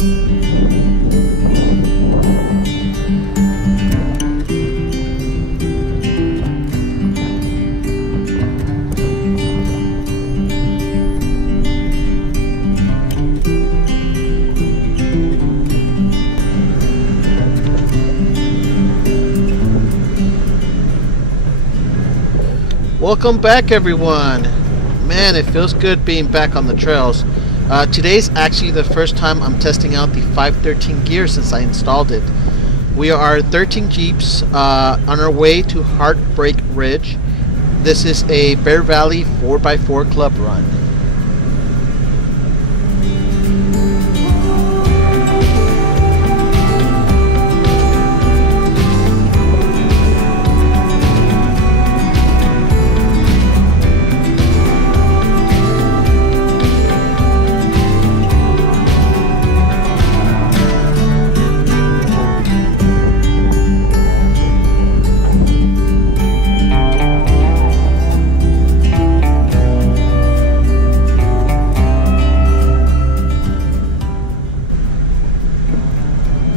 Welcome back, everyone. Man, it feels good being back on the trails. Today's actually the first time I'm testing out the 513 gear since I installed it. We are 13 Jeeps on our way to Heartbreak Ridge. This is a Bear Valley 4x4 club run.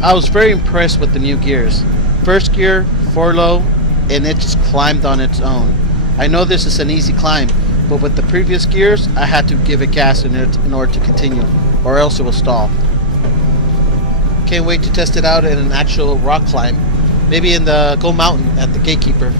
I was very impressed with the new gears. First gear, 4-low, and it just climbed on its own. I know this is an easy climb, but with the previous gears, I had to give it gas in order to continue, or else it will stall. Can't wait to test it out in an actual rock climb, maybe in the Go Mountain at the Gatekeeper.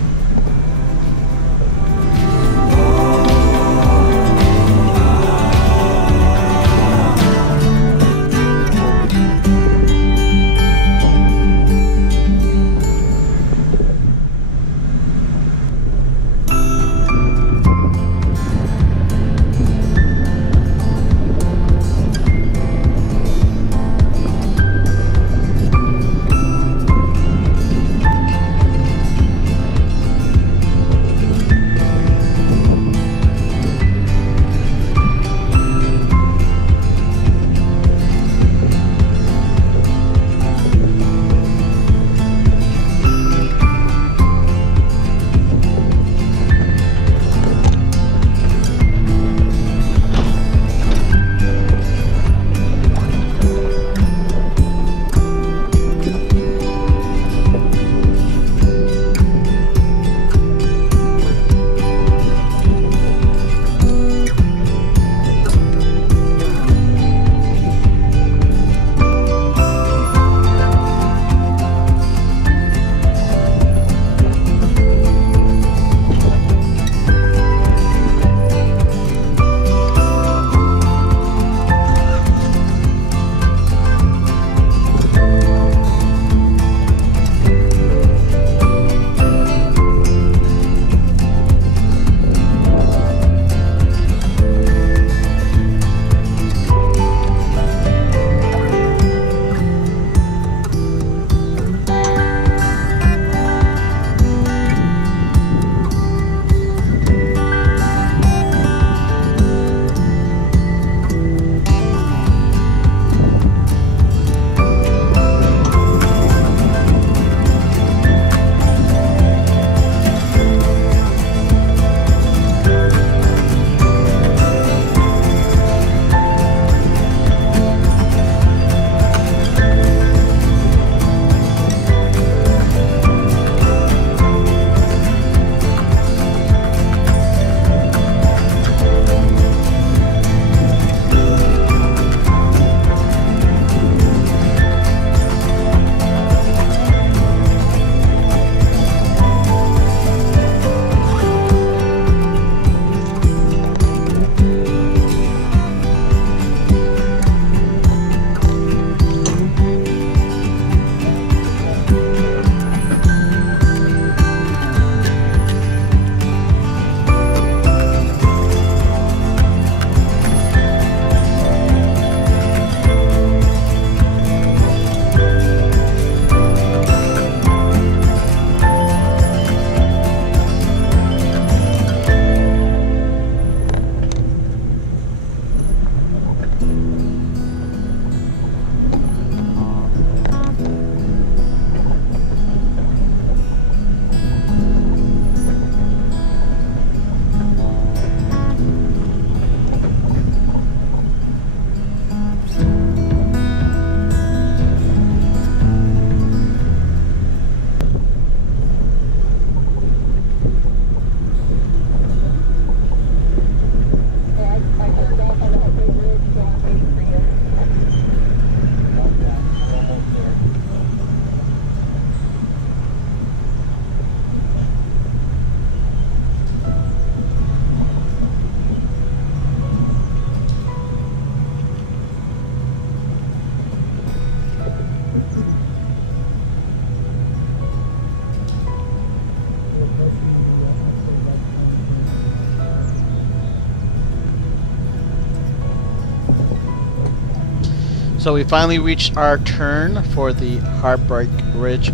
So we finally reached our turn for the Heartbreak Ridge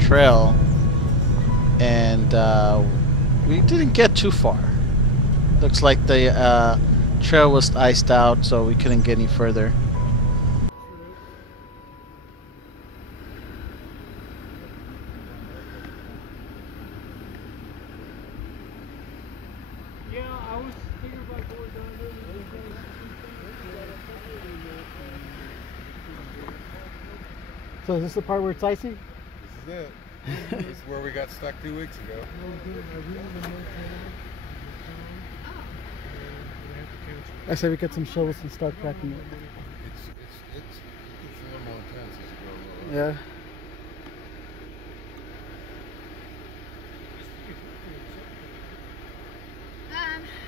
trail, and we didn't get too far. Looks like the trail was iced out, so we couldn't get any further. So is this the part where it's icy? This is it. This is where we got stuck 2 weeks ago. I say we get some shovels and start cracking it. It's a little more intense as you go along. Yeah.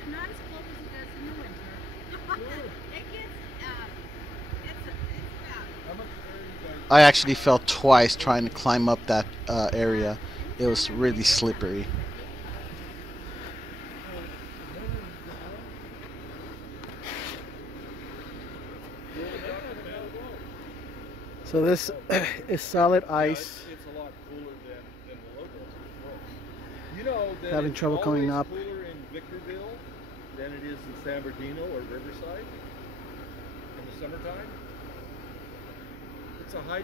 Not as cold as it does in the winter. It gets, it's about. I actually fell twice trying to climb up that area. It was really slippery. So this is solid ice. It's a lot cooler than the locals. You know that Having it's trouble coming always up. cooler in Victorville than it is in San Bernardino or Riverside in the summertime. It's a high.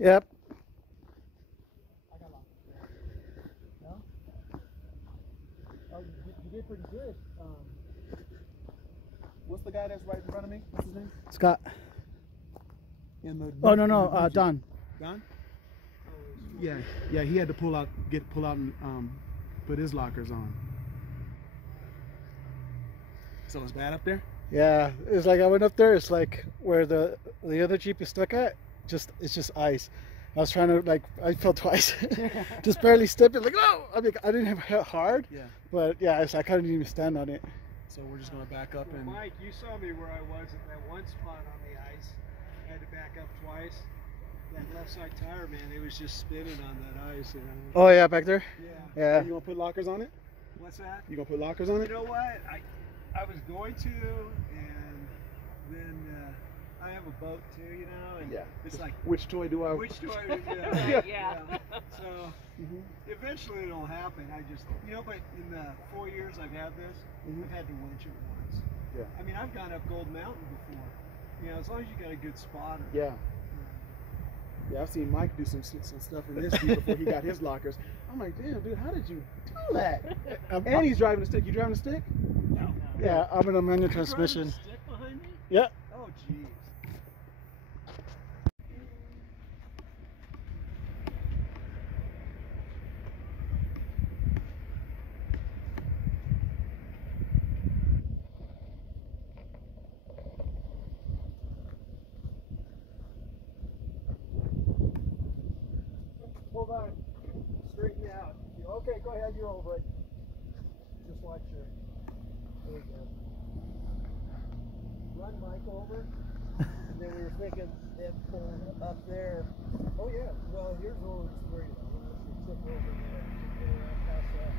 Yep. No? Oh, you did pretty good. What's the guy that's right in front of me? What's his name? Scott. In the Oh no, Don. Don? Yeah, yeah. He had to pull out and put his lockers on. So it's bad up there. Yeah, it's like I went up there. It's like where the other Jeep is stuck at. It's just ice. I was trying to I fell twice, just barely stepping. Like no, I mean I didn't have it hard. Yeah. But yeah, I couldn't even stand on it. So we're just gonna back up and. Mike, you saw me where I was at that one spot on the ice. I had to back up twice. That left side tire, man, it was just spinning on that ice. Oh yeah, back there. Yeah. Yeah. You gonna put lockers on it? What's that? You gonna put lockers on it? You know what? I was going to, and then I have a boat too, you know, and Yeah. it's like Which toy do I? which toy? Yeah. So eventually it'll happen. I just, but in the 4 years I've had this, I've had to winch it once. Yeah. I mean, I've gone up Gold Mountain before. As long as you got a good spotter. Yeah. Yeah, I've seen Mike do some stuff in this Jeep before he got his lockers. I'm like, damn, dude, how did you do that? And he's driving a stick. You driving a stick? No. Yeah, I'm in a manual You driving transmission. a stick behind me? Yeah. Oh, jeez. Hold on. Straighten you out. Okay, go ahead. You're over it. Just watch your. There you go. Run Mike over. And then we were thinking it pull up there. Oh yeah. Well, here's what we're worried about. We'll let you tip over there. Get around past that.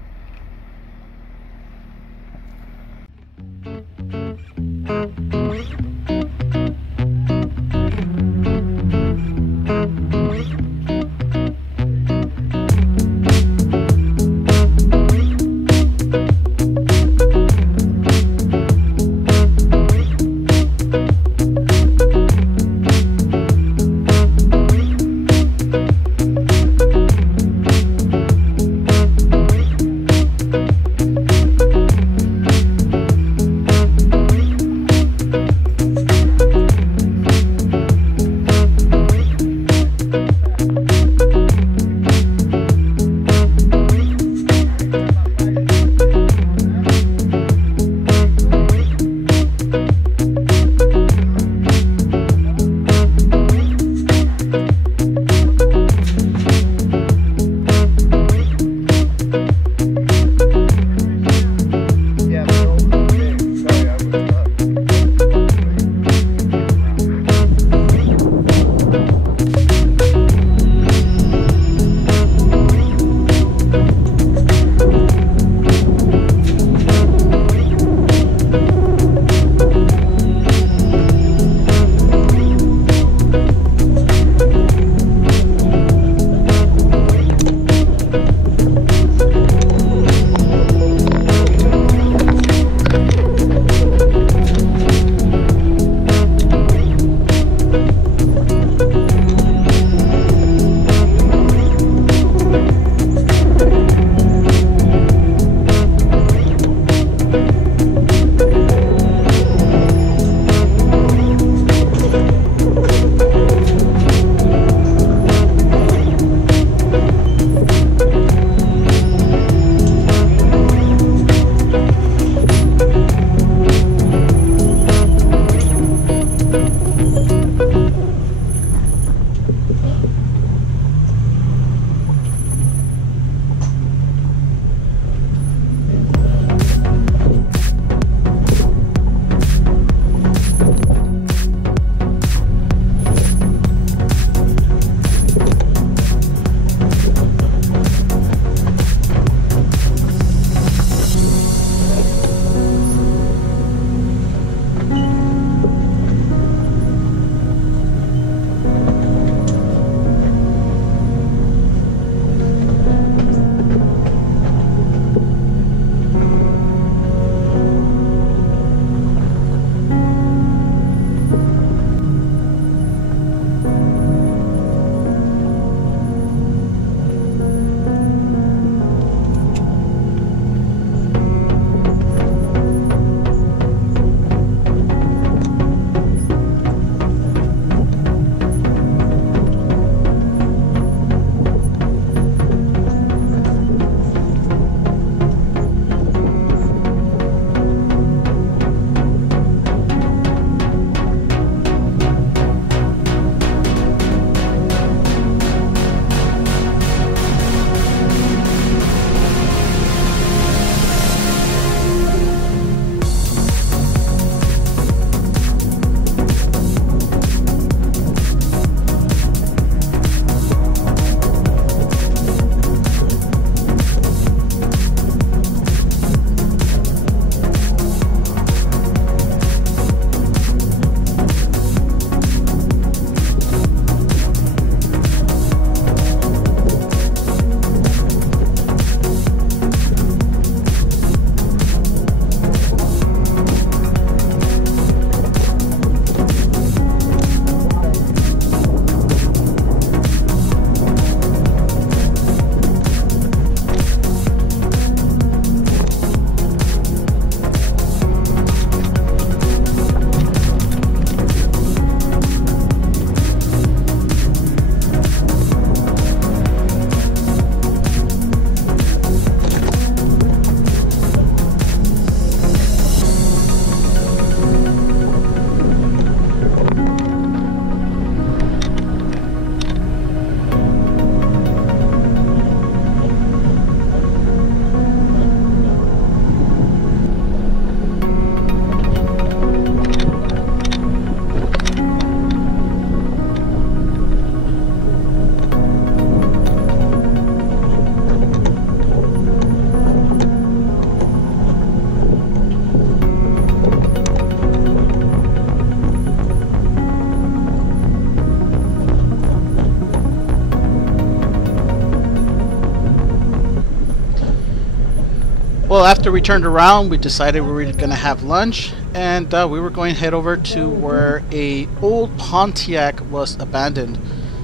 Well, after we turned around, we decided we were going to have lunch, and we were going to head over to where a old Pontiac was abandoned.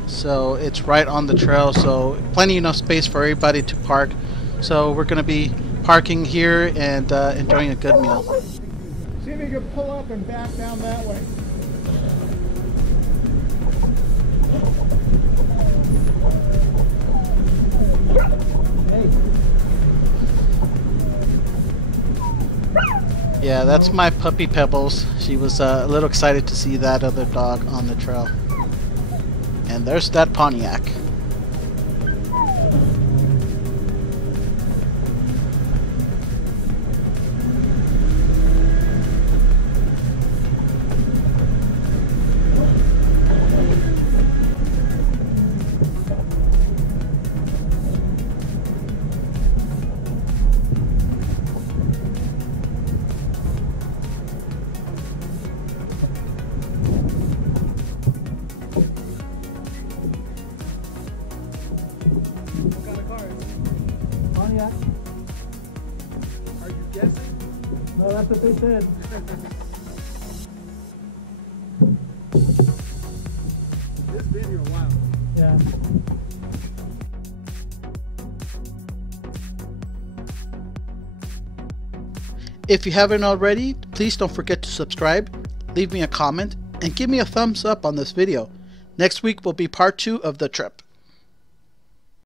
So it's right on the trail, so plenty enough space for everybody to park. So we're going to be parking here and enjoying a good meal. See if you can pull up and back down that way. Yeah, that's my puppy Pebbles. She was a little excited to see that other dog on the trail. And there's that Pontiac. What kind of car is it? Pontiac. Are you guessing? No, that's what they said. It's been here a while. Yeah. If you haven't already, please don't forget to subscribe, leave me a comment, and give me a thumbs up on this video. Next week will be part 2 of the trip.